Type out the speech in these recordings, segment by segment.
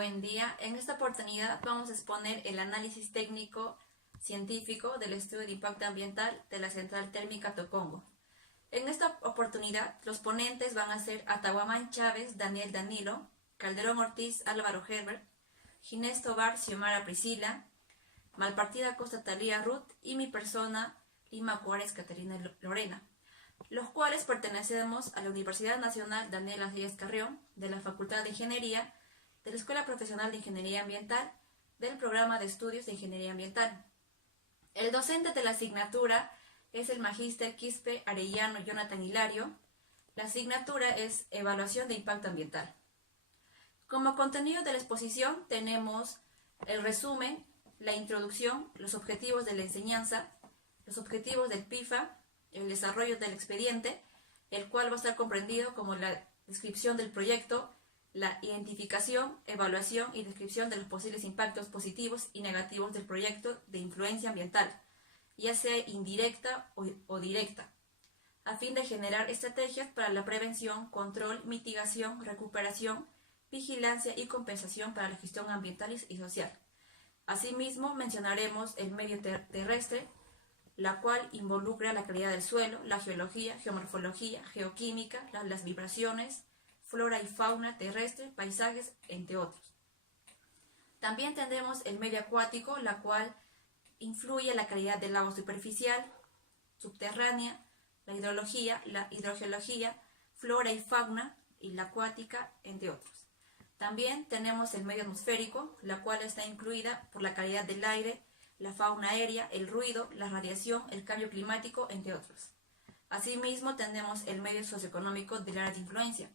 Buen día. En esta oportunidad vamos a exponer el análisis técnico científico del estudio de impacto ambiental de la central térmica Tocongo. En esta oportunidad, los ponentes van a ser Atahuamán Chávez, Daniel Danilo, Calderón Ortiz, Álvaro Herbert, Ginés Tobar, Xiomara Priscila, Malpartida Costa Talía Ruth y mi persona, Lima Juárez Caterina Lorena, los cuales pertenecemos a la Universidad Nacional Daniel Anzayas Carrión, de la Facultad de Ingeniería, de la Escuela Profesional de Ingeniería Ambiental, del Programa de Estudios de Ingeniería Ambiental. El docente de la asignatura es el magíster Quispe Arellano Jonathan Hilario. La asignatura es Evaluación de Impacto Ambiental. Como contenido de la exposición tenemos el resumen, la introducción, los objetivos de la enseñanza, los objetivos del PIFA, el desarrollo del expediente, el cual va a estar comprendido como la descripción del proyecto, la identificación, evaluación y descripción de los posibles impactos positivos y negativos del proyecto de influencia ambiental, ya sea indirecta o directa, a fin de generar estrategias para la prevención, control, mitigación, recuperación, vigilancia y compensación para la gestión ambiental y social. Asimismo, mencionaremos el medio terrestre, la cual involucra la calidad del suelo, la geología, geomorfología, geoquímica, las vibraciones, flora y fauna terrestre, paisajes, entre otros. También tendremos el medio acuático, la cual influye en la calidad del agua superficial, subterránea, la hidrología, la hidrogeología, flora y fauna y la acuática, entre otros. También tenemos el medio atmosférico, la cual está incluida por la calidad del aire, la fauna aérea, el ruido, la radiación, el cambio climático, entre otros. Asimismo, tenemos el medio socioeconómico del área de influencia,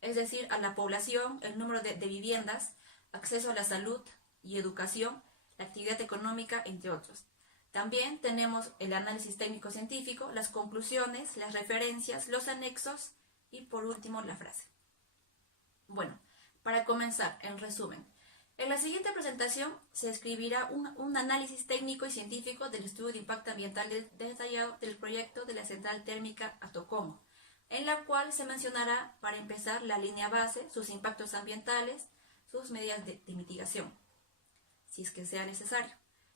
es decir, a la población, el número de viviendas, acceso a la salud y educación, la actividad económica, entre otros. También tenemos el análisis técnico-científico, las conclusiones, las referencias, los anexos y por último la frase. Bueno, para comenzar, en resumen, en la siguiente presentación se escribirá un análisis técnico y científico del estudio de impacto ambiental detallado del proyecto de la central térmica Tocongo, en la cual se mencionará, para empezar, la línea base, sus impactos ambientales, sus medidas de mitigación, si es que sea necesario.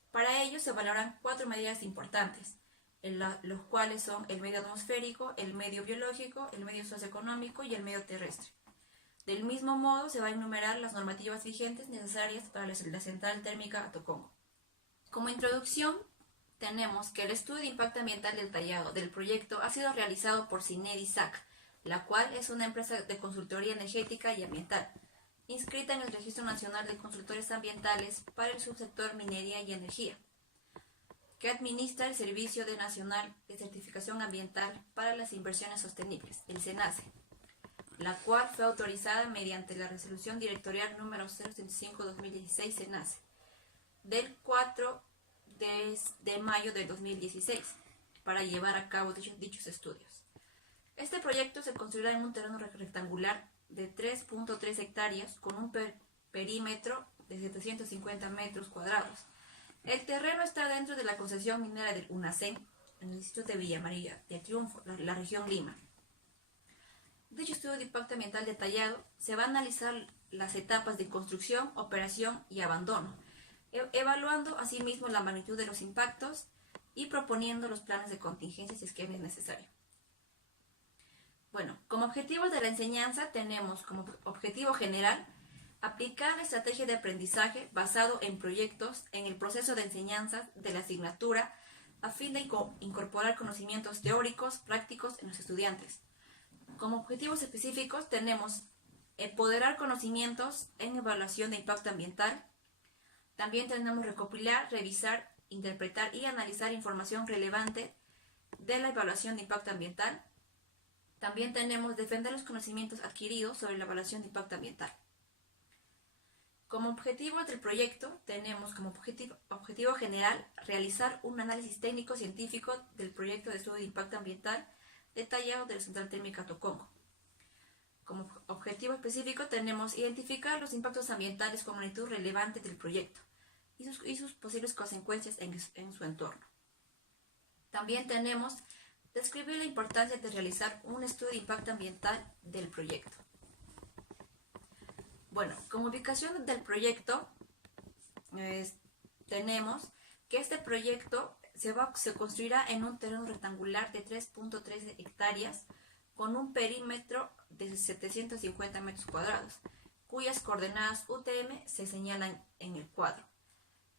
Para ello se evaluarán 4 medidas importantes, los cuales son el medio atmosférico, el medio biológico, el medio socioeconómico y el medio terrestre. Del mismo modo, se va a enumerar las normativas vigentes necesarias para la central térmica Tocongo. Como introducción, tenemos que el estudio de impacto ambiental detallado del proyecto ha sido realizado por CINEDI SAC, la cual es una empresa de consultoría energética y ambiental, inscrita en el Registro Nacional de Consultores Ambientales para el subsector minería y energía, que administra el Servicio Nacional de Certificación Ambiental para las Inversiones Sostenibles, el SENACE, la cual fue autorizada mediante la Resolución Directorial número 035-2016 SENACE, del 4 de mayo de 2016, para llevar a cabo dichos estudios. Este proyecto se construirá en un terreno rectangular de 3.3 hectáreas con un perímetro de 750 metros cuadrados. El terreno está dentro de la concesión minera del UNACEN, en el distrito de Villa María del Triunfo, la región Lima. Dicho estudio de impacto ambiental detallado se va a analizar las etapas de construcción, operación y abandono, evaluando asimismo la magnitud de los impactos y proponiendo los planes de contingencia si es que es necesario. Bueno, como objetivos de la enseñanza tenemos como objetivo general aplicar la estrategia de aprendizaje basado en proyectos en el proceso de enseñanza de la asignatura a fin de incorporar conocimientos teóricos, prácticos en los estudiantes. Como objetivos específicos tenemos empoderar conocimientos en evaluación de impacto ambiental. También tenemos recopilar, revisar, interpretar y analizar información relevante de la evaluación de impacto ambiental. También tenemos defender los conocimientos adquiridos sobre la evaluación de impacto ambiental. Como objetivo del proyecto tenemos como objetivo general realizar un análisis técnico-científico del proyecto de estudio de impacto ambiental detallado de la central térmica Tocongo. Como objetivo específico tenemos identificar los impactos ambientales con magnitud relevante del proyecto y sus posibles consecuencias en su entorno. También tenemos describir la importancia de realizar un estudio de impacto ambiental del proyecto. Bueno, como ubicación del proyecto, tenemos que este proyecto se construirá en un terreno rectangular de 3.13 hectáreas con un perímetro de 750 metros cuadrados, cuyas coordenadas UTM se señalan en el cuadro.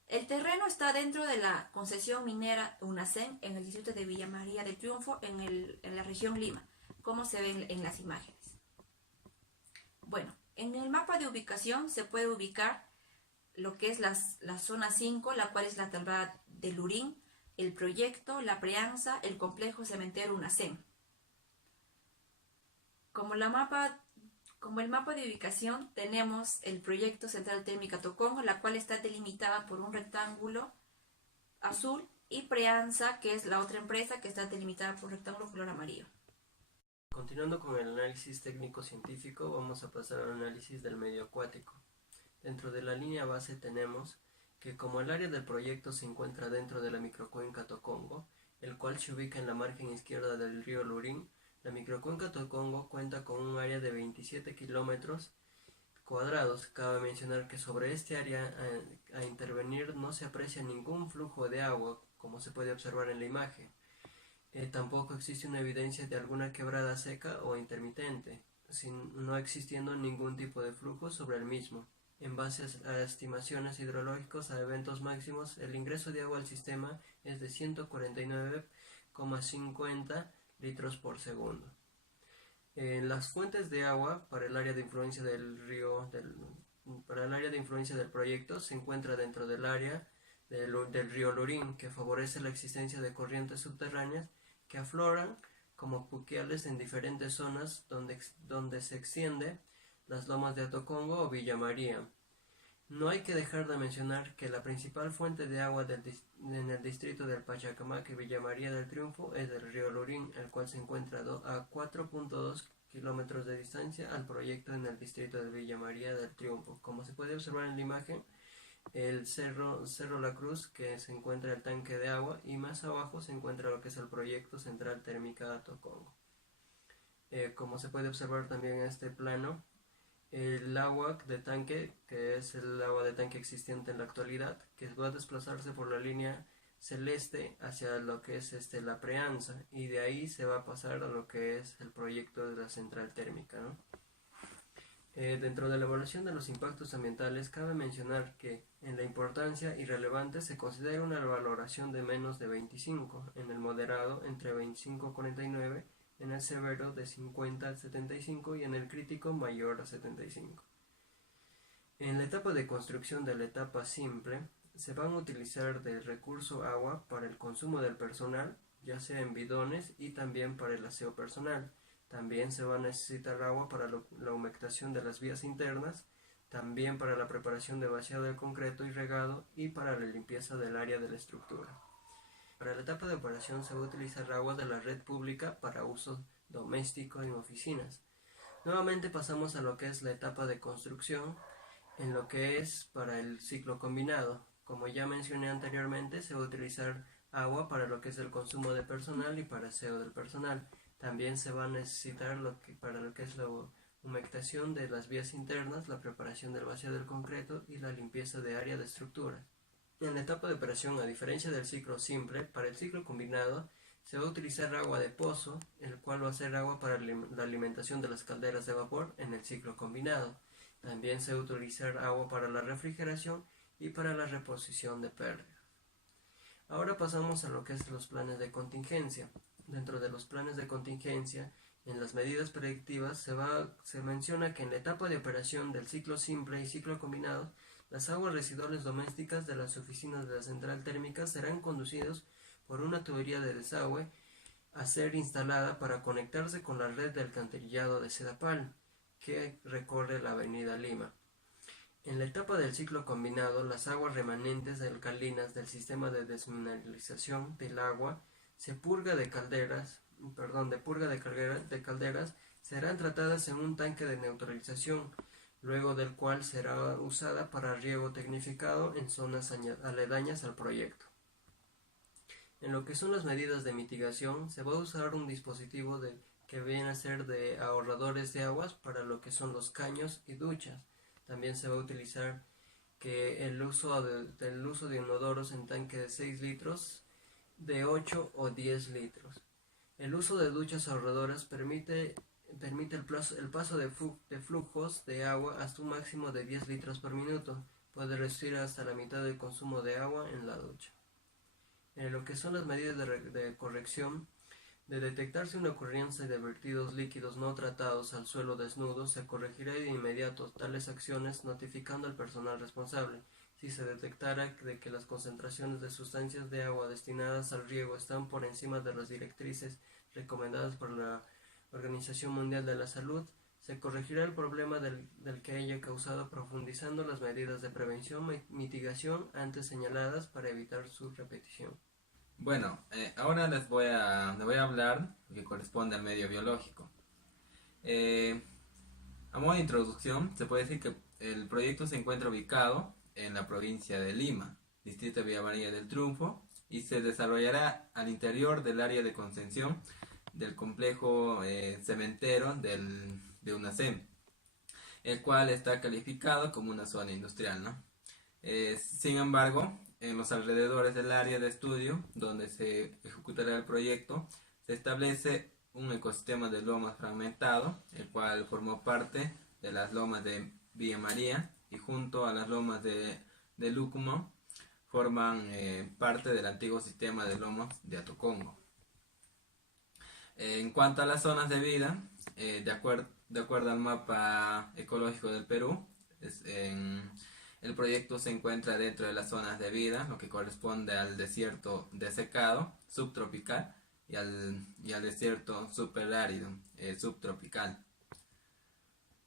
El terreno está dentro de la concesión minera UNACEN en el distrito de Villa María del Triunfo, en la región Lima, como se ve en las imágenes. Bueno, en el mapa de ubicación se puede ubicar lo que es la zona 5, la cual es la tablada de Lurín, el proyecto, la Preanza, el complejo cementero UNACEN. Como el mapa de ubicación, tenemos el proyecto Central Térmica Tocongo, la cual está delimitada por un rectángulo azul, y Preanza, que es la otra empresa que está delimitada por un rectángulo color amarillo. Continuando con el análisis técnico-científico, vamos a pasar al análisis del medio acuático. Dentro de la línea base tenemos que como el área del proyecto se encuentra dentro de la microcuenca Tocongo, el cual se ubica en la margen izquierda del río Lurín, la microcuenca Tocongo cuenta con un área de 27 kilómetros cuadrados. Cabe mencionar que sobre este área a intervenir no se aprecia ningún flujo de agua, como se puede observar en la imagen. Tampoco existe una evidencia de alguna quebrada seca o intermitente, no existiendo ningún tipo de flujo sobre el mismo. En base a estimaciones hidrológicas a eventos máximos, el ingreso de agua al sistema es de 149,50 litros por segundo. Las fuentes de agua para el área de influencia del proyecto se encuentra dentro del área del río Lurín, que favorece la existencia de corrientes subterráneas que afloran como puquiales en diferentes zonas donde se extiende las lomas de Tocongo o Villa María. No hay que dejar de mencionar que la principal fuente de agua en el distrito del Pachacamac y Villa María del Triunfo es el río Lurín, el cual se encuentra a 4.2 kilómetros de distancia al proyecto en el distrito de Villa María del Triunfo. Como se puede observar en la imagen, el cerro La Cruz, que se encuentra el tanque de agua, y más abajo se encuentra lo que es el proyecto Central Térmica Tocongo. Como se puede observar también en este plano, el agua de tanque, que es el agua de tanque existente en la actualidad, que va a desplazarse por la línea celeste hacia lo que es la Preanza, y de ahí se va a pasar a lo que es el proyecto de la central térmica, ¿no? Dentro de la evaluación de los impactos ambientales, cabe mencionar que en la importancia irrelevante se considera una valoración de menos de 25, en el moderado entre 25 a 49, en el severo de 50 a 75 y en el crítico mayor a 75. En la etapa de construcción de la etapa simple, se van a utilizar del recurso agua para el consumo del personal, ya sea en bidones y también para el aseo personal. También se va a necesitar agua para la humectación de las vías internas, también para la preparación de vaciado de concreto y regado y para la limpieza del área de la estructura. Para la etapa de operación se va a utilizar agua de la red pública para uso doméstico en oficinas. Nuevamente pasamos a lo que es la etapa de construcción, en lo que es para el ciclo combinado. Como ya mencioné anteriormente, se va a utilizar agua para lo que es el consumo de personal y para aseo del personal. También se va a necesitar para lo que es la humectación de las vías internas, la preparación del vaciado del concreto y la limpieza de área de estructura. En la etapa de operación, a diferencia del ciclo simple, para el ciclo combinado se va a utilizar agua de pozo, el cual va a ser agua para la alimentación de las calderas de vapor en el ciclo combinado. También se va a utilizar agua para la refrigeración y para la reposición de pérdidas. Ahora pasamos a lo que es los planes de contingencia. Dentro de los planes de contingencia, en las medidas predictivas se menciona que en la etapa de operación del ciclo simple y ciclo combinado, las aguas residuales domésticas de las oficinas de la central térmica serán conducidos por una tubería de desagüe a ser instalada para conectarse con la red de alcantarillado de Sedapal, que recorre la avenida Lima. En la etapa del ciclo combinado, las aguas remanentes alcalinas del sistema de desmineralización del agua de purga de calderas serán tratadas en un tanque de neutralización, luego del cual será usada para riego tecnificado en zonas aledañas al proyecto. En lo que son las medidas de mitigación, se va a usar un dispositivo que viene a ser de ahorradores de aguas para lo que son los caños y duchas. También se va a utilizar que el uso de inodoros en tanque de 6 litros, de 8 o 10 litros. El uso de duchas ahorradoras permite el paso de flujos de agua hasta un máximo de 10 litros por minuto. Puede reducir hasta la mitad del consumo de agua en la ducha. En lo que son las medidas de corrección, de detectarse una ocurrencia de vertidos líquidos no tratados al suelo desnudo, se corregirá de inmediato tales acciones notificando al personal responsable. Si se detectara de que las concentraciones de sustancias de agua destinadas al riego están por encima de las directrices recomendadas por la Organización Mundial de la Salud, se corregirá el problema del que haya causado profundizando las medidas de prevención y mitigación antes señaladas para evitar su repetición. Bueno, ahora les voy a hablar lo que corresponde al medio biológico. A modo de introducción, se puede decir que el proyecto se encuentra ubicado en la provincia de Lima, distrito de Villa María del Triunfo, y se desarrollará al interior del área de contención del complejo cementero de UNACEM, el cual está calificado como una zona industrial, ¿no? Sin embargo, en los alrededores del área de estudio donde se ejecutará el proyecto, se establece un ecosistema de lomas fragmentado, el cual formó parte de las lomas de Villa María y junto a las lomas de Lúcumo forman parte del antiguo sistema de lomas de Atocongo. En cuanto a las zonas de vida, de acuerdo al mapa ecológico del Perú, el proyecto se encuentra dentro de las zonas de vida, lo que corresponde al desierto desecado subtropical y al desierto superárido subtropical.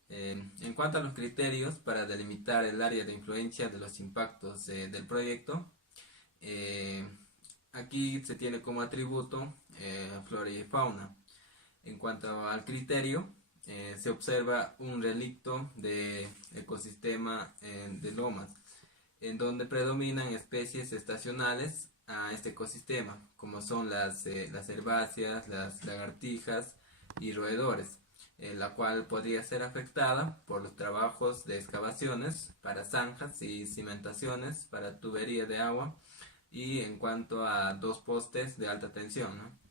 En cuanto a los criterios para delimitar el área de influencia de los impactos del proyecto, aquí se tiene como atributo flora y fauna. En cuanto al criterio, se observa un relicto de ecosistema de lomas, en donde predominan especies estacionales a este ecosistema, como son las herbáceas, las lagartijas y roedores, la cual podría ser afectada por los trabajos de excavaciones para zanjas y cimentaciones para tubería de agua, y en cuanto a 2 postes de alta tensión, ¿no?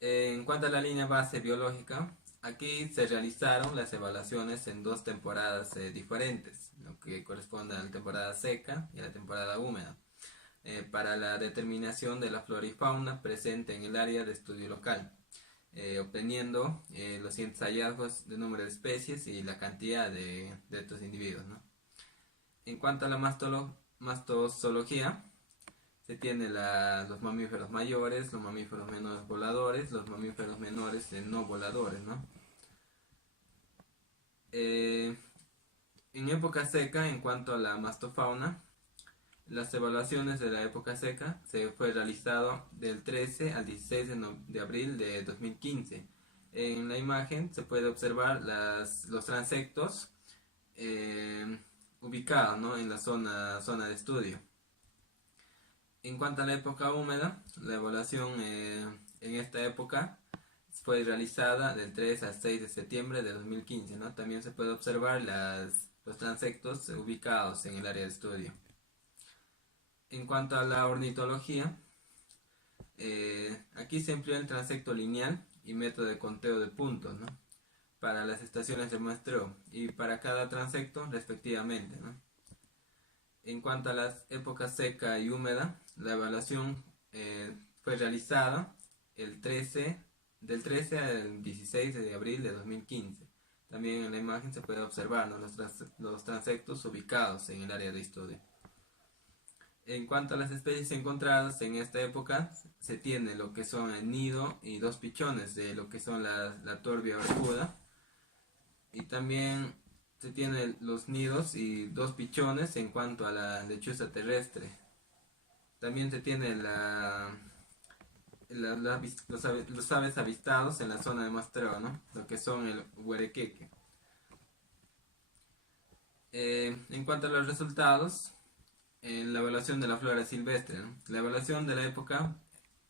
En cuanto a la línea base biológica, aquí se realizaron las evaluaciones en 2 temporadas diferentes, lo que corresponde a la temporada seca y a la temporada húmeda, para la determinación de la flora y fauna presente en el área de estudio local, obteniendo los siguientes hallazgos de número de especies y la cantidad de estos individuos, ¿no? En cuanto a la mastozoología, se tiene los mamíferos mayores, los mamíferos menores voladores, los mamíferos menores no voladores, ¿no? En época seca, en cuanto a la mastofauna, las evaluaciones de la época seca se fue realizado del 13 al 16 de abril de 2015. En la imagen se puede observar los transectos ubicados, ¿no?, en la zona de estudio. En cuanto a la época húmeda, la evaluación en esta época fue realizada del 3 al 6 de septiembre de 2015, ¿no? También se puede observar los transectos ubicados en el área de estudio. En cuanto a la ornitología, aquí se empleó el transecto lineal y método de conteo de puntos, ¿no?, para las estaciones de muestreo y para cada transecto respectivamente, ¿no? En cuanto a las épocas seca y húmeda, la evaluación fue realizada del 13 al 16 de abril de 2015. También en la imagen se puede observar, ¿no?, los transectos ubicados en el área de estudio. En cuanto a las especies encontradas en esta época, se tiene lo que son el nido y 2 pichones de lo que son la torbia barbuda, y también se tienen los nidos y 2 pichones en cuanto a la lechuza terrestre. También se tiene los aves avistados en la zona de muestreo, ¿no?, lo que son el huerequeque. En cuanto a los resultados, en la evaluación de la flora silvestre, ¿no?, la evaluación de la época,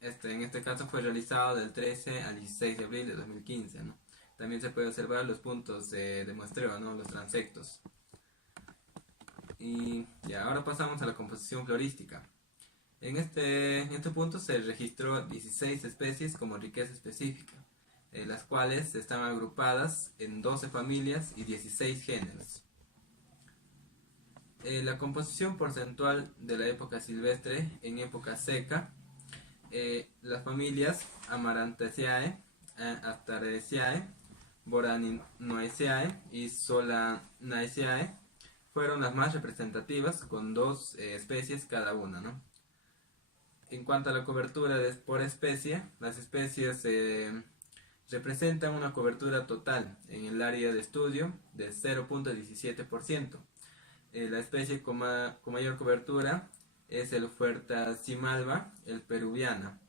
en este caso fue realizada del 13 al 16 de abril de 2015, ¿no? también se puede observar los puntos de muestreo, ¿no? Los transectos. Y ya, ahora pasamos a la composición florística. En este punto se registró 16 especies como riqueza específica, las cuales están agrupadas en 12 familias y 16 géneros. La composición porcentual de la época silvestre en época seca, las familias Amarantaceae, Astareaceae, Boraninoaceae y Solanaceae fueron las más representativas, con 2 especies cada una, ¿no? En cuanto a la cobertura por especie, las especies representan una cobertura total en el área de estudio de 0.17%. La especie con mayor cobertura es el Huertacimalva, el peruviana,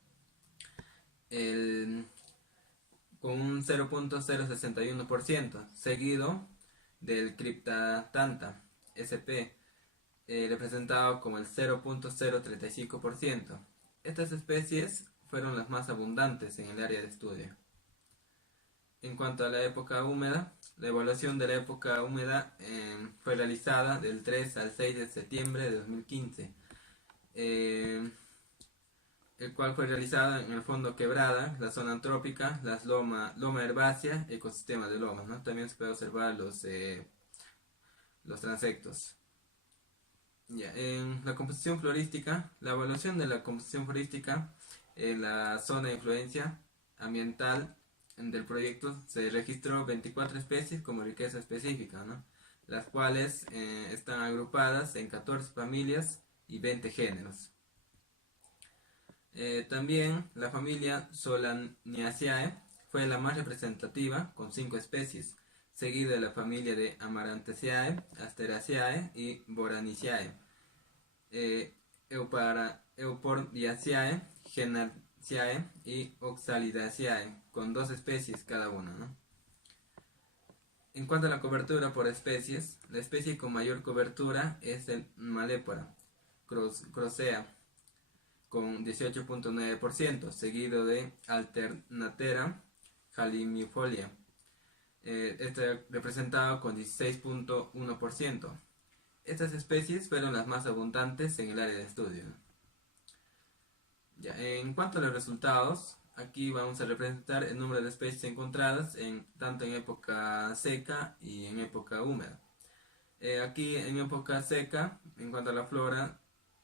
con un 0.061%, seguido del Cryptantanta sp, representado como el 0.035%. Estas especies fueron las más abundantes en el área de estudio. En cuanto a la época húmeda, la evaluación de la época húmeda fue realizada del 3 al 6 de septiembre de 2015, el cual fue realizado en el fondo Quebrada, la zona antrópica, las loma herbácea, ecosistema de lomas, ¿no? También se puede observar los transectos. Ya, en la composición florística, la evaluación de la composición florística en la zona de influencia ambiental del proyecto se registró 24 especies como riqueza específica, ¿no? Las cuales están agrupadas en 14 familias y 20 géneros. También la familia Solanaceae fue la más representativa con 5 especies, seguida de la familia de Amarantaceae, Asteraceae y Boraniciae, Eupordiaceae, Genaceae y Oxalidaceae, con 2 especies cada una, ¿no? En cuanto a la cobertura por especies, la especie con mayor cobertura es el Malépora Crocea, con 18.9%, seguido de Alternatera jalimifolia, representado con 16.1%. Estas especies fueron las más abundantes en el área de estudio. Ya, en cuanto a los resultados, aquí vamos a representar el número de especies encontradas tanto en época seca y en época húmeda. Aquí en época seca, en cuanto a la flora,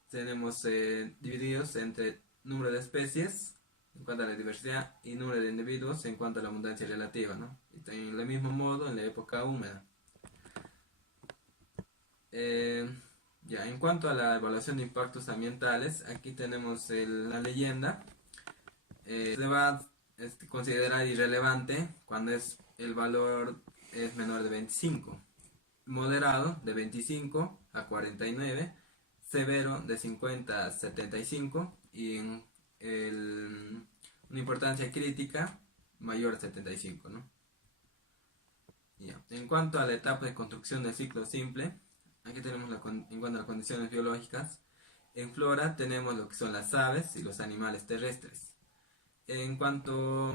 tenemos divididos entre número de especies en cuanto a la diversidad y número de individuos en cuanto a la abundancia relativa, ¿no? Y en el mismo modo en la época húmeda. Ya, en cuanto a la evaluación de impactos ambientales, aquí tenemos la leyenda. Se va a considerar irrelevante cuando el valor es menor de 25, moderado de 25 a 49, severo de 50 a 75 y en una importancia crítica mayor a 75, ¿no? Ya. En cuanto a la etapa de construcción del ciclo simple, aquí tenemos en cuanto a las condiciones biológicas. En flora tenemos lo que son las aves y los animales terrestres. En cuanto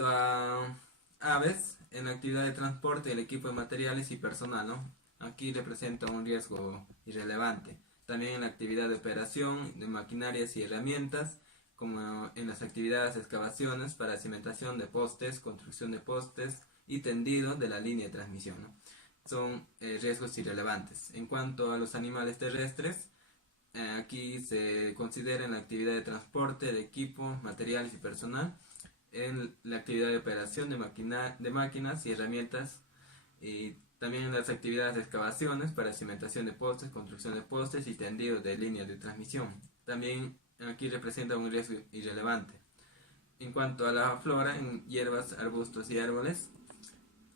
a aves, en la actividad de transporte, el equipo de materiales y personal, ¿no? Aquí representa un riesgo irrelevante. También en la actividad de operación de maquinarias y herramientas, como en las actividades de excavaciones para cimentación de postes, construcción de postes y tendido de la línea de transmisión, ¿no? Son riesgos irrelevantes. En cuanto a los animales terrestres, aquí se considera en la actividad de transporte de equipo, materiales y personal, en la actividad de operación de máquinas y herramientas, y también en las actividades de excavaciones para cimentación de postes, construcción de postes y tendido de líneas de transmisión. También aquí representa un riesgo irrelevante. En cuanto a la flora, en hierbas, arbustos y árboles,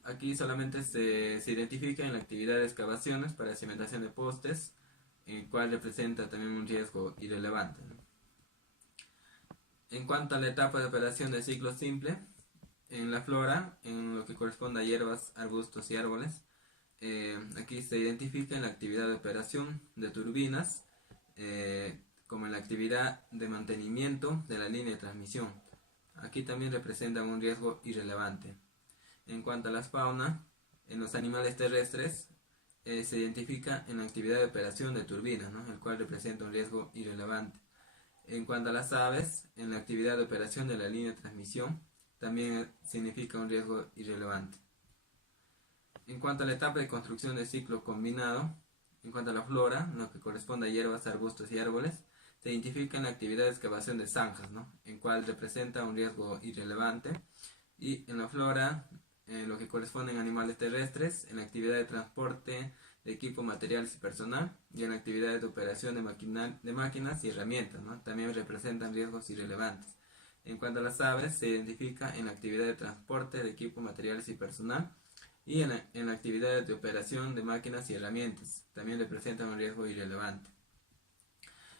aquí solamente se identifica en la actividad de excavaciones para cimentación de postes, el cual representa también un riesgo irrelevante, ¿no? En cuanto a la etapa de operación del ciclo simple, en la flora, en lo que corresponde a hierbas, arbustos y árboles, aquí se identifica en la actividad de operación de turbinas, como en la actividad de mantenimiento de la línea de transmisión. Aquí también representa un riesgo irrelevante. En cuanto a la fauna, en los animales terrestres se identifica en la actividad de operación de turbinas, ¿no? El cual representa un riesgo irrelevante. En cuanto a las aves, en la actividad de operación de la línea de transmisión, también significa un riesgo irrelevante. En cuanto a la etapa de construcción del ciclo combinado, en cuanto a la flora, lo que corresponde a hierbas, arbustos y árboles, se identifica en la actividad de excavación de zanjas, ¿no? En cual representa un riesgo irrelevante. Y en la flora, lo que corresponde a animales terrestres, en la actividad de transporte de equipo, materiales y personal, y en la actividad de operación de máquinas y herramientas, ¿no? También representan riesgos irrelevantes. En cuanto a las aves, se identifica en la actividad de transporte de equipo, materiales y personal, y en la actividad de operación de máquinas y herramientas, también representan un riesgo irrelevante.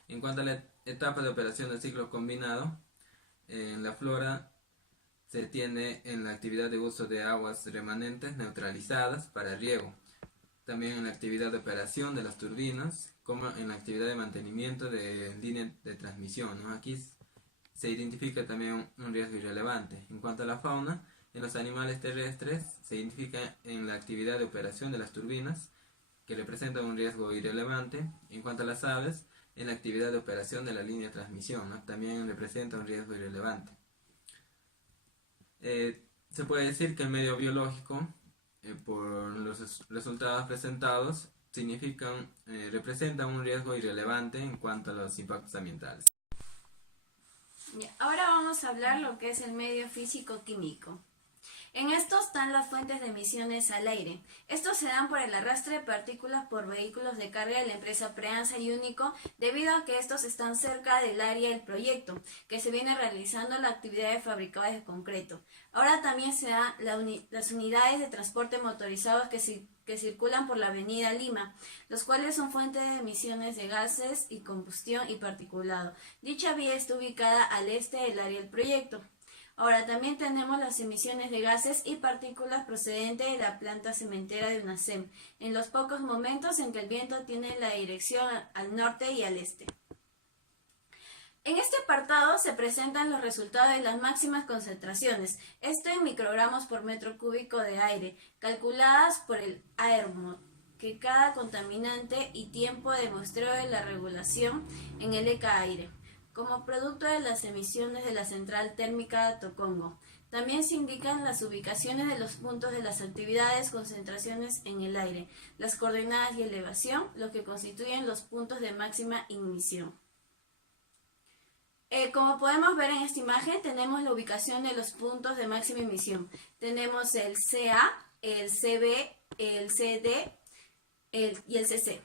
En cuanto a la etapa de operación del ciclo combinado, en la flora se tiene en la actividad de uso de aguas remanentes neutralizadas para riego, también en la actividad de operación de las turbinas, como en la actividad de mantenimiento de línea de transmisión, ¿no? Aquí se identifica también un riesgo irrelevante. En cuanto a la fauna, en los animales terrestres se identifica en la actividad de operación de las turbinas, que representa un riesgo irrelevante. En cuanto a las aves, en la actividad de operación de la línea de transmisión, ¿no? También representa un riesgo irrelevante. Se puede decir que el medio biológico, por los resultados presentados, representan un riesgo irrelevante en cuanto a los impactos ambientales. Ahora vamos a hablar lo que es el medio físico-químico. En esto están las fuentes de emisiones al aire. Estos se dan por el arrastre de partículas por vehículos de carga de la empresa Preansa y Único, debido a que estos están cerca del área del proyecto, que se viene realizando la actividad de fabricado de concreto. Ahora también se dan las unidades de transporte motorizados que circulan por la avenida Lima, los cuales son fuentes de emisiones de gases y combustión y particulado. Dicha vía está ubicada al este del área del proyecto. Ahora también tenemos las emisiones de gases y partículas procedentes de la planta cementera de UNACEM, en los pocos momentos en que el viento tiene la dirección al norte y al este. En este apartado se presentan los resultados de las máximas concentraciones, esto en microgramos por metro cúbico de aire, calculadas por el AERMO, que cada contaminante y tiempo de muestreo de la regulación en el ECA-aire, como producto de las emisiones de la central térmica Tocongo. También se indican las ubicaciones de los puntos de las actividades, concentraciones en el aire, las coordenadas y elevación, lo que constituyen los puntos de máxima emisión. Como podemos ver en esta imagen, tenemos la ubicación de los puntos de máxima emisión. Tenemos el CA, el CB, el CD y el CC.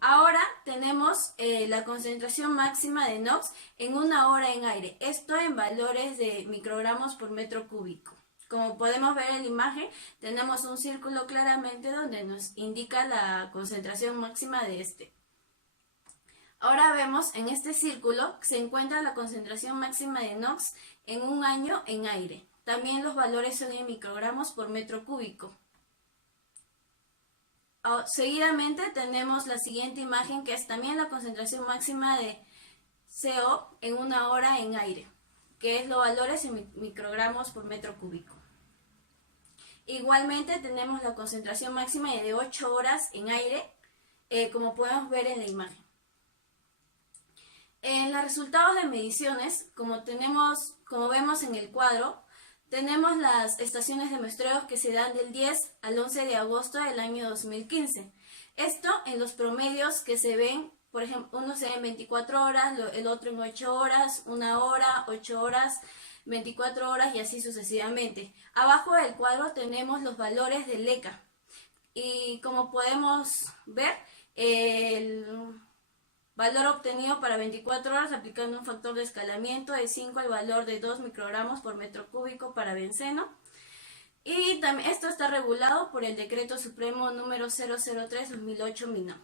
Ahora tenemos la concentración máxima de NOx en una hora en aire, esto en valores de microgramos por metro cúbico. Como podemos ver en la imagen, tenemos un círculo claramente donde nos indica la concentración máxima de este. Ahora vemos en este círculo que se encuentra la concentración máxima de NOx en un año en aire. También los valores son en microgramos por metro cúbico. Seguidamente tenemos la siguiente imagen, que es también la concentración máxima de CO en una hora en aire, que es los valores en microgramos por metro cúbico. Igualmente tenemos la concentración máxima de 8 horas en aire, como podemos ver en la imagen. En los resultados de mediciones, como vemos en el cuadro, tenemos las estaciones de muestreo que se dan del 10 al 11 de agosto del año 2015. Esto en los promedios que se ven, por ejemplo, uno se ve en 24 horas, el otro en 8 horas, 1 hora, 8 horas, 24 horas y así sucesivamente. Abajo del cuadro tenemos los valores del ECA. Y como podemos ver, el valor obtenido para 24 horas aplicando un factor de escalamiento de 5 al valor de 2 microgramos por metro cúbico para benceno. Y también esto está regulado por el Decreto Supremo número 003/2008-MINAM.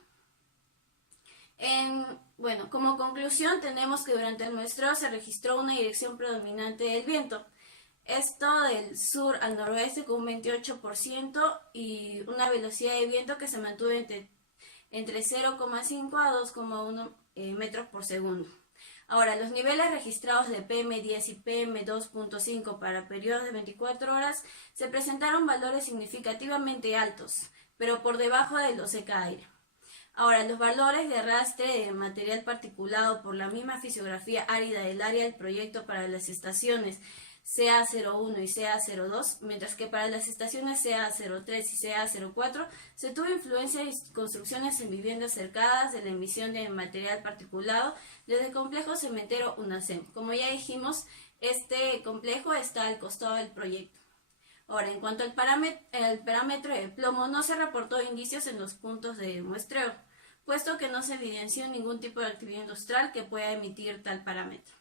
Bueno, como conclusión tenemos que durante el muestreo se registró una dirección predominante del viento. Esto del sur al noroeste con un 28% y una velocidad de viento que se mantuvo entre 0,5 a 2,1 metros por segundo. Ahora, los niveles registrados de PM10 y PM2.5 para periodos de 24 horas se presentaron valores significativamente altos, pero por debajo de los EK-aire. Ahora, los valores de arrastre de material particulado por la misma fisiografía árida del área del proyecto para las estaciones CA01 y CA02, mientras que para las estaciones CA03 y CA04 se tuvo influencia de construcciones en viviendas cercadas de la emisión de material particulado desde el complejo cementero UNACEM. Como ya dijimos, este complejo está al costado del proyecto. Ahora, en cuanto al parámetro de plomo, no se reportó indicios en los puntos de muestreo, puesto que no se evidenció ningún tipo de actividad industrial que pueda emitir tal parámetro.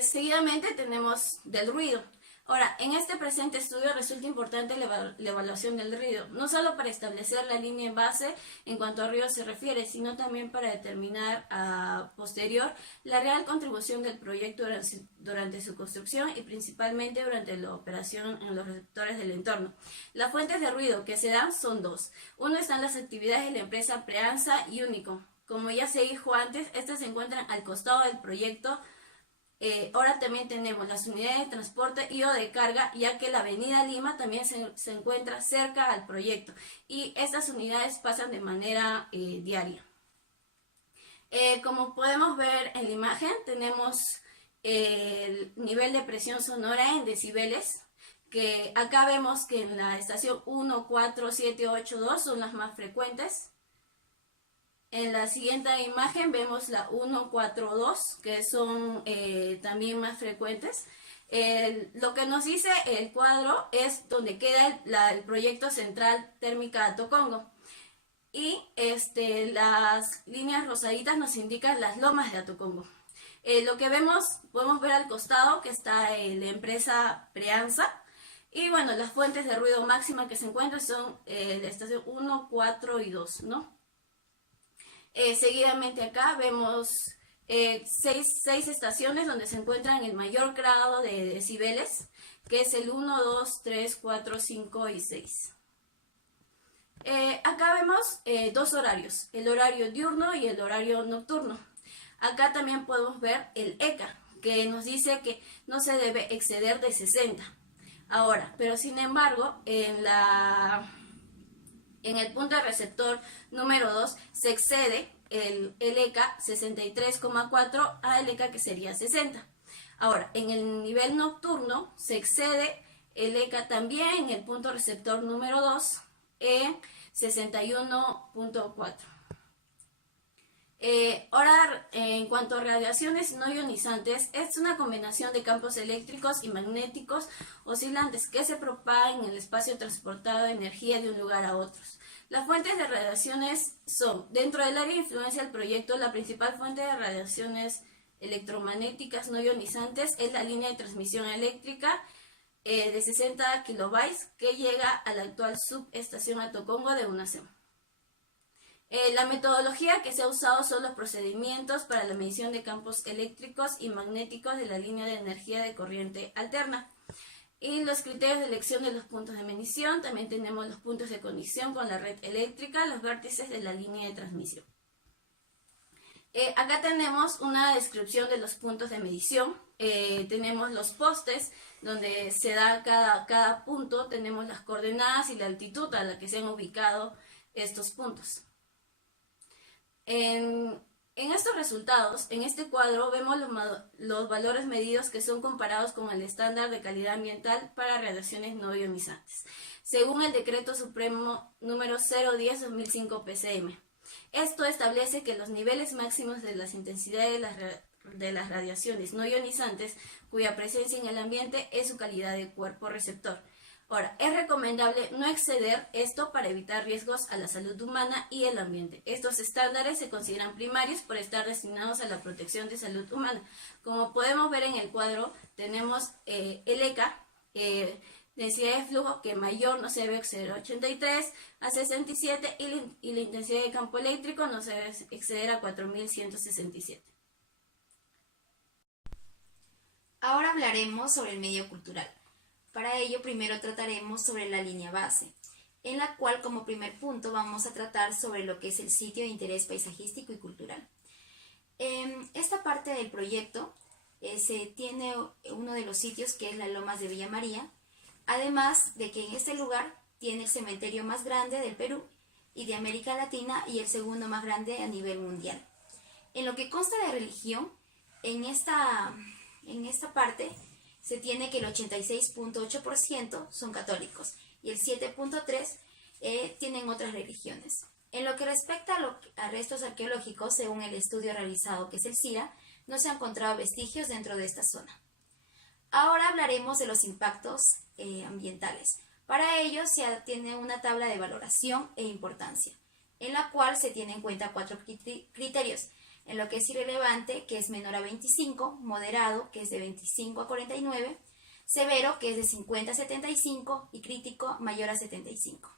Seguidamente tenemos del ruido. Ahora, en este presente estudio resulta importante la evaluación del ruido, no solo para establecer la línea en base en cuanto a ruido se refiere, sino también para determinar a posterior la real contribución del proyecto durante su construcción y principalmente durante la operación en los receptores del entorno. Las fuentes de ruido que se dan son dos. Uno están las actividades de la empresa Preansa y Unicom. Como ya se dijo antes, estas se encuentran al costado del proyecto. Ahora también tenemos las unidades de transporte y o de carga, ya que la avenida Lima también se encuentra cerca al proyecto y estas unidades pasan de manera diaria. Como podemos ver en la imagen, tenemos el nivel de presión sonora en decibeles, que acá vemos que en la estación 1, 4, 7, 8, 2 son las más frecuentes. En la siguiente imagen vemos la 142, que son también más frecuentes. Lo que nos dice el cuadro es donde queda el proyecto central térmica Tocongo. Y las líneas rosaditas nos indican las lomas de Atocongo. Lo que podemos ver al costado que está la empresa Preansa. Y bueno, las fuentes de ruido máxima que se encuentran son la estación 1, 4 y 2, ¿no? Seguidamente acá vemos seis estaciones donde se encuentran el mayor grado de decibeles, que es el 1, 2, 3, 4, 5 y 6. Acá vemos dos horarios, el horario diurno y el horario nocturno. Acá también podemos ver el ECA, que nos dice que no se debe exceder de 60. Ahora, pero sin embargo, en el punto de receptor número 2 se excede el ECA 63,4 a el ECA que sería 60. Ahora, en el nivel nocturno se excede el ECA también en el punto receptor número 2 en 61,4. Ahora, en cuanto a radiaciones no ionizantes, es una combinación de campos eléctricos y magnéticos oscilantes que se propagan en el espacio transportado de energía de un lugar a otro. Las fuentes de radiaciones son, dentro del área de influencia del proyecto, la principal fuente de radiaciones electromagnéticas no ionizantes es la línea de transmisión eléctrica de 60 kilobytes que llega a la actual subestación Atocongo de UNACEM. La metodología que se ha usado son los procedimientos para la medición de campos eléctricos y magnéticos de la línea de energía de corriente alterna. Y los criterios de elección de los puntos de medición, también tenemos los puntos de conexión con la red eléctrica, los vértices de la línea de transmisión. Acá tenemos una descripción de los puntos de medición. Tenemos los postes donde se da cada punto, tenemos las coordenadas y la altitud a la que se han ubicado estos puntos. En estos resultados, en este cuadro, vemos los valores medidos que son comparados con el estándar de calidad ambiental para radiaciones no ionizantes, según el Decreto Supremo número 010/2005 PCM. Esto establece que los niveles máximos de las intensidades de las radiaciones no ionizantes, cuya presencia en el ambiente es su calidad de cuerpo receptor. Ahora, es recomendable no exceder esto para evitar riesgos a la salud humana y el ambiente. Estos estándares se consideran primarios por estar destinados a la protección de salud humana. Como podemos ver en el cuadro, tenemos el ECA, densidad de flujo que mayor no se debe exceder a 83 a 67 y la intensidad de campo eléctrico no se debe exceder a 4167. Ahora hablaremos sobre el medio cultural. Para ello, primero trataremos sobre la línea base. en la cual como primer punto vamos a tratar sobre lo que es el sitio de interés paisajístico y cultural. En esta parte del proyecto se tiene uno de los sitios que es las Lomas de Villa María, además de que en este lugar tiene el cementerio más grande del Perú y de América Latina y el segundo más grande a nivel mundial. En lo que consta de religión, en esta parte se tiene que el 86.8% son católicos y el 7.3% tienen otras religiones. En lo que respecta a restos arqueológicos, según el estudio realizado que es el CIRA, no se han encontrado vestigios dentro de esta zona. Ahora hablaremos de los impactos ambientales. Para ello se tiene una tabla de valoración e importancia, en la cual se tienen en cuenta 4 criterios, en lo que es irrelevante, que es menor a 25, moderado, que es de 25 a 49, severo, que es de 50 a 75 y crítico, mayor a 75.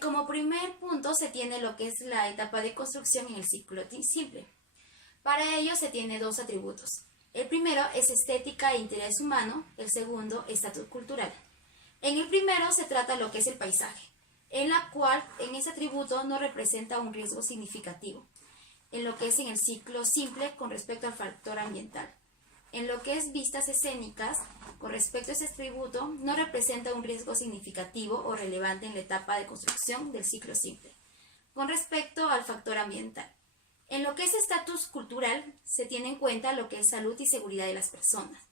Como primer punto se tiene lo que es la etapa de construcción en el ciclo simple. Para ello se tiene 2 atributos. El primero es estética e interés humano, el segundo estatus cultural. En el primero se trata lo que es el paisaje, en la cual en ese atributo no representa un riesgo significativo, en lo que es en el ciclo simple con respecto al factor ambiental. En lo que es vistas escénicas, con respecto a ese atributo, no representa un riesgo significativo o relevante en la etapa de construcción del ciclo simple, con respecto al factor ambiental. En lo que es estatus cultural, se tiene en cuenta lo que es salud y seguridad de las personas.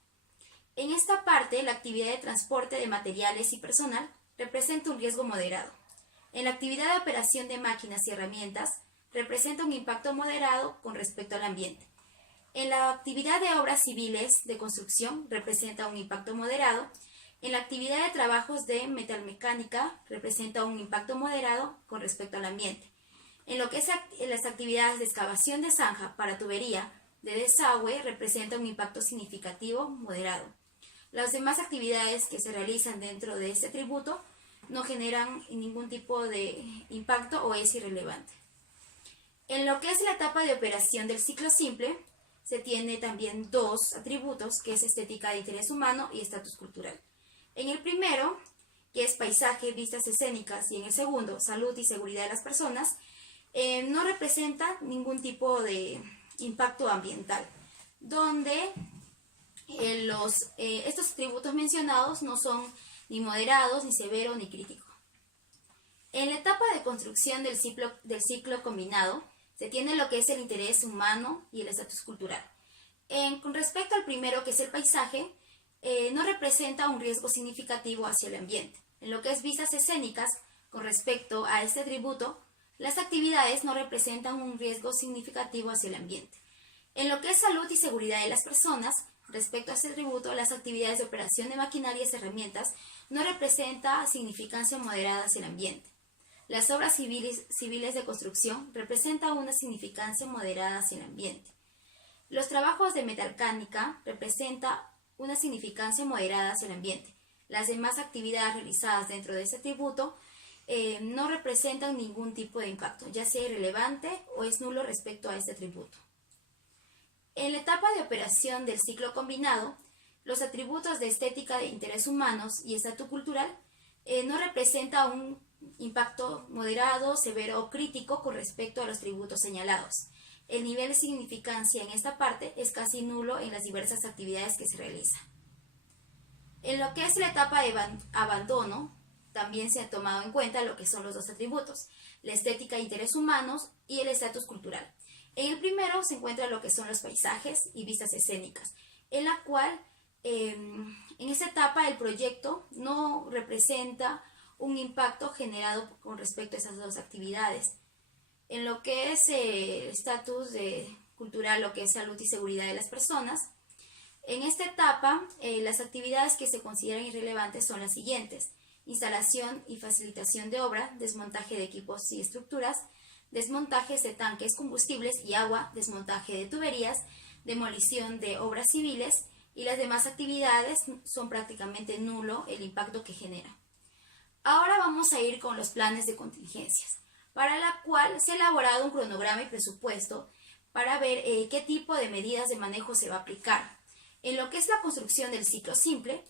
En esta parte, la actividad de transporte de materiales y personal representa un riesgo moderado. En la actividad de operación de máquinas y herramientas, representa un impacto moderado con respecto al ambiente. En la actividad de obras civiles de construcción, representa un impacto moderado. En la actividad de trabajos de metalmecánica, representa un impacto moderado con respecto al ambiente. En lo que es las actividades de excavación de zanja para tubería de desagüe, representa un impacto significativo moderado. Las demás actividades que se realizan dentro de este atributo no generan ningún tipo de impacto o es irrelevante. En lo que es la etapa de operación del ciclo simple, se tiene también 2 atributos, que es estética de interés humano y estatus cultural. En el primero, que es paisaje, vistas escénicas, y en el segundo, salud y seguridad de las personas, no representa ningún tipo de impacto ambiental, donde estos atributos mencionados no son ni moderados, ni severo, ni crítico. En la etapa de construcción del ciclo combinado, se tiene lo que es el interés humano y el estatus cultural. Con respecto al primero, que es el paisaje, no representa un riesgo significativo hacia el ambiente. En lo que es vistas escénicas, con respecto a este atributo, las actividades no representan un riesgo significativo hacia el ambiente. En lo que es salud y seguridad de las personas, respecto a este atributo, las actividades de operación de maquinarias y herramientas no representan significancia moderada hacia el ambiente. Las obras civiles de construcción representan una significancia moderada hacia el ambiente. Los trabajos de metalmecánica representan una significancia moderada hacia el ambiente. Las demás actividades realizadas dentro de este atributo no representan ningún tipo de impacto, ya sea irrelevante o es nulo respecto a este atributo. En la etapa de operación del ciclo combinado, los atributos de estética de interés humanos y estatus cultural no representan un impacto moderado, severo o crítico con respecto a los atributos señalados. El nivel de significancia en esta parte es casi nulo en las diversas actividades que se realizan. En lo que es la etapa de abandono, también se ha tomado en cuenta lo que son los 2 atributos, la estética de interés humanos y el estatus cultural. En el primero se encuentra lo que son los paisajes y vistas escénicas, en la cual en esta etapa el proyecto no representa un impacto generado con respecto a esas 2 actividades. En lo que es estatus cultural, lo que es salud y seguridad de las personas, en esta etapa las actividades que se consideran irrelevantes son las siguientes: instalación y facilitación de obra, desmontaje de equipos y estructuras, desmontajes de tanques, combustibles y agua, desmontaje de tuberías, demolición de obras civiles, y las demás actividades son prácticamente nulo el impacto que genera. Ahora vamos a ir con los planes de contingencias, para la cual se ha elaborado un cronograma y presupuesto para ver qué tipo de medidas de manejo se va a aplicar. En lo que es la construcción del ciclo simple,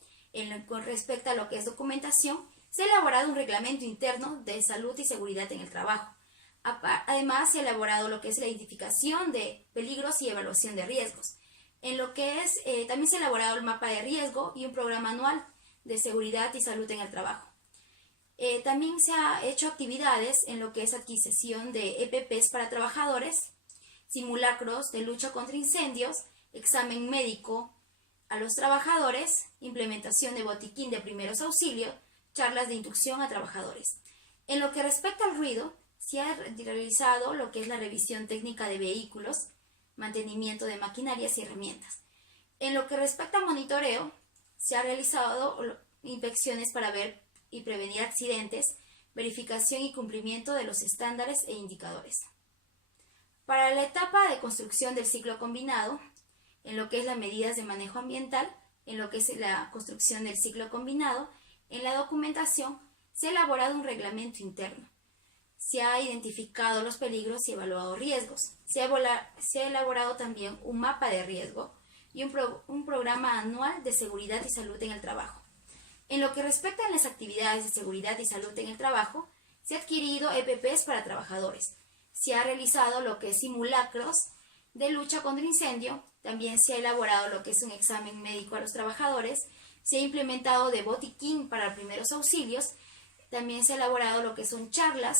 con respecto a lo que es documentación, se ha elaborado un reglamento interno de salud y seguridad en el trabajo. Además, se ha elaborado lo que es la identificación de peligros y evaluación de riesgos. En lo que es, también se ha elaborado el mapa de riesgo y un programa anual de seguridad y salud en el trabajo. También se ha hecho actividades en lo que es adquisición de EPPs para trabajadores, simulacros de lucha contra incendios, examen médico a los trabajadores, implementación de botiquín de primeros auxilios, charlas de inducción a trabajadores. En lo que respecta al ruido, se ha realizado lo que es la revisión técnica de vehículos, mantenimiento de maquinarias y herramientas. En lo que respecta al monitoreo, se ha realizado inspecciones para ver y prevenir accidentes, verificación y cumplimiento de los estándares e indicadores. Para la etapa de construcción del ciclo combinado, en lo que es las medidas de manejo ambiental, en lo que es la construcción del ciclo combinado, en la documentación se ha elaborado un reglamento interno. Se ha identificado los peligros y evaluado riesgos. Se ha elaborado también un mapa de riesgo y un programa anual de seguridad y salud en el trabajo. En lo que respecta a las actividades de seguridad y salud en el trabajo, se ha adquirido EPPs para trabajadores. Se ha realizado lo que es simulacros de lucha contra incendio. También se ha elaborado lo que es un examen médico a los trabajadores. Se ha implementado de botiquín para primeros auxilios. También se ha elaborado lo que son charlas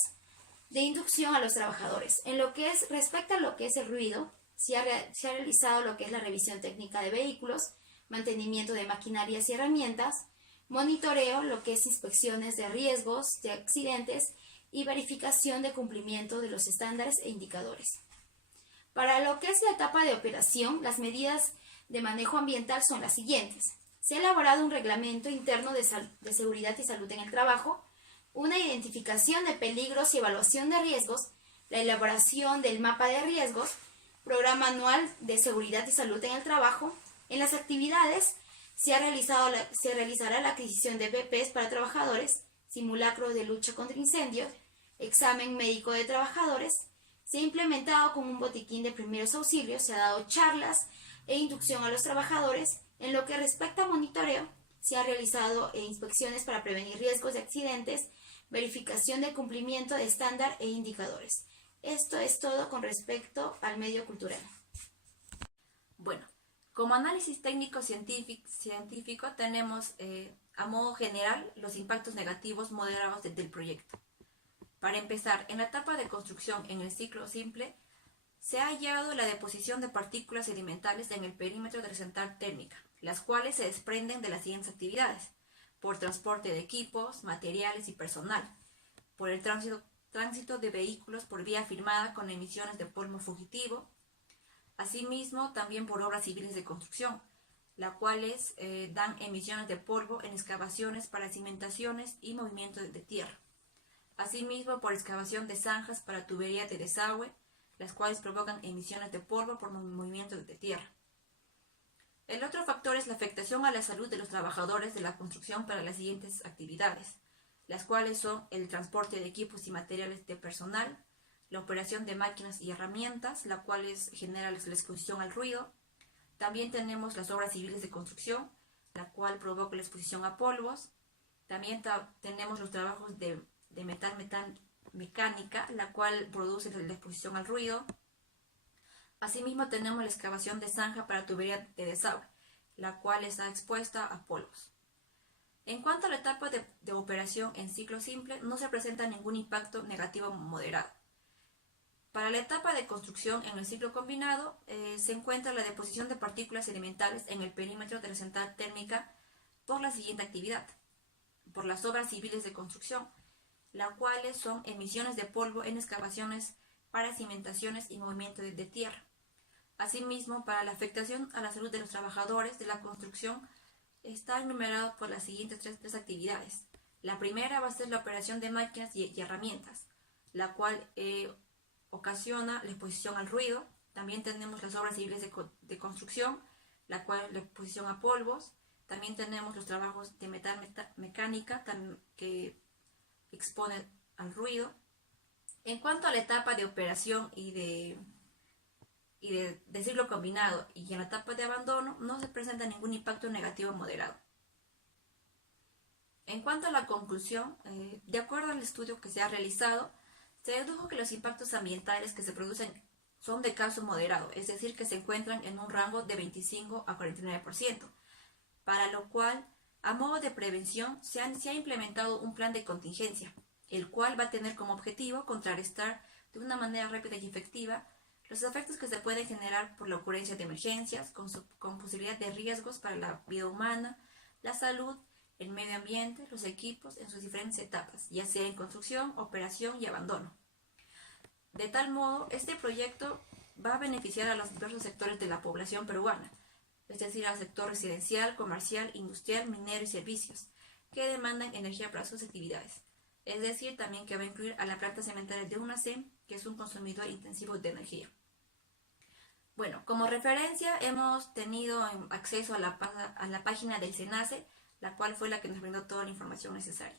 de inducción a los trabajadores. En lo que respecta a lo que es el ruido, se ha realizado lo que es la revisión técnica de vehículos, mantenimiento de maquinarias y herramientas, monitoreo, lo que es inspecciones de riesgos, de accidentes y verificación de cumplimiento de los estándares e indicadores. Para lo que es la etapa de operación, las medidas de manejo ambiental son las siguientes. Se ha elaborado un reglamento interno de seguridad y salud en el trabajo, una identificación de peligros y evaluación de riesgos, la elaboración del mapa de riesgos, programa anual de seguridad y salud en el trabajo. En las actividades se realizará la adquisición de EPPs para trabajadores, simulacro de lucha contra incendios, examen médico de trabajadores. Se ha implementado con un botiquín de primeros auxilios, se ha dado charlas e inducción a los trabajadores. En lo que respecta a monitoreo, se ha realizado inspecciones para prevenir riesgos de accidentes, verificación de cumplimiento de estándar e indicadores. Esto es todo con respecto al medio cultural. Bueno, como análisis técnico científico tenemos a modo general los impactos negativos moderados del proyecto. Para empezar, en la etapa de construcción en el ciclo simple, se ha hallado la deposición de partículas sedimentales en el perímetro de la central térmica, las cuales se desprenden de las siguientes actividades: por transporte de equipos, materiales y personal, por el tránsito de vehículos por vía firmada con emisiones de polvo fugitivo, asimismo también por obras civiles de construcción, las cuales dan emisiones de polvo en excavaciones para cimentaciones y movimiento de tierra, asimismo por excavación de zanjas para tubería de desagüe, las cuales provocan emisiones de polvo por movimiento de tierra. El otro factor es la afectación a la salud de los trabajadores de la construcción para las siguientes actividades, las cuales son el transporte de equipos y materiales de personal, la operación de máquinas y herramientas, la cual genera la exposición al ruido. También tenemos las obras civiles de construcción, la cual provoca la exposición a polvos. También tenemos los trabajos de metal mecánica, la cual produce la exposición al ruido. Asimismo tenemos la excavación de zanja para tubería de desagüe, la cual está expuesta a polvos. En cuanto a la etapa de operación en ciclo simple, no se presenta ningún impacto negativo moderado. Para la etapa de construcción en el ciclo combinado, se encuentra la deposición de partículas sedimentales en el perímetro de la central térmica por la siguiente actividad: por las obras civiles de construcción, las cuales son emisiones de polvo en excavaciones para cimentaciones y movimiento de tierra. Asimismo, para la afectación a la salud de los trabajadores de la construcción, está enumerado por las siguientes tres actividades. La primera va a ser la operación de máquinas y herramientas, la cual ocasiona la exposición al ruido. También tenemos las obras civiles de construcción, la cual la exposición a polvos. También tenemos los trabajos de metal mecánica que exponen al ruido. En cuanto a la etapa de operación y de ciclo combinado y en la etapa de abandono, no se presenta ningún impacto negativo moderado. En cuanto a la conclusión, de acuerdo al estudio que se ha realizado, se dedujo que los impactos ambientales que se producen son de caso moderado, es decir, que se encuentran en un rango de 25 a 49%, para lo cual, a modo de prevención, se ha implementado un plan de contingencia, el cual va a tener como objetivo contrarrestar de una manera rápida y efectiva los efectos que se pueden generar por la ocurrencia de emergencias, con posibilidad de riesgos para la vida humana, la salud, el medio ambiente, los equipos en sus diferentes etapas, ya sea en construcción, operación y abandono. De tal modo, este proyecto va a beneficiar a los diversos sectores de la población peruana, es decir, al sector residencial, comercial, industrial, minero y servicios, que demandan energía para sus actividades. Es decir, también que va a incluir a la planta cementera de UNACEM, que es un consumidor intensivo de energía. Bueno, como referencia hemos tenido acceso a la página del SENACE, la cual fue la que nos brindó toda la información necesaria.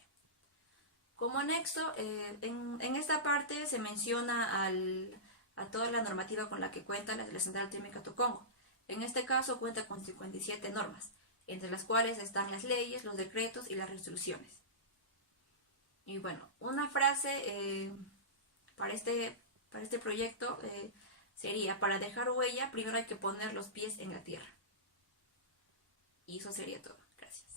Como anexo, en esta parte se menciona a toda la normativa con la que cuenta la Central Térmica Tocongo. En este caso cuenta con 57 normas, entre las cuales están las leyes, los decretos y las resoluciones. Y bueno, una frase para este proyecto sería: para dejar huella, primero hay que poner los pies en la tierra. Y eso sería todo. Gracias.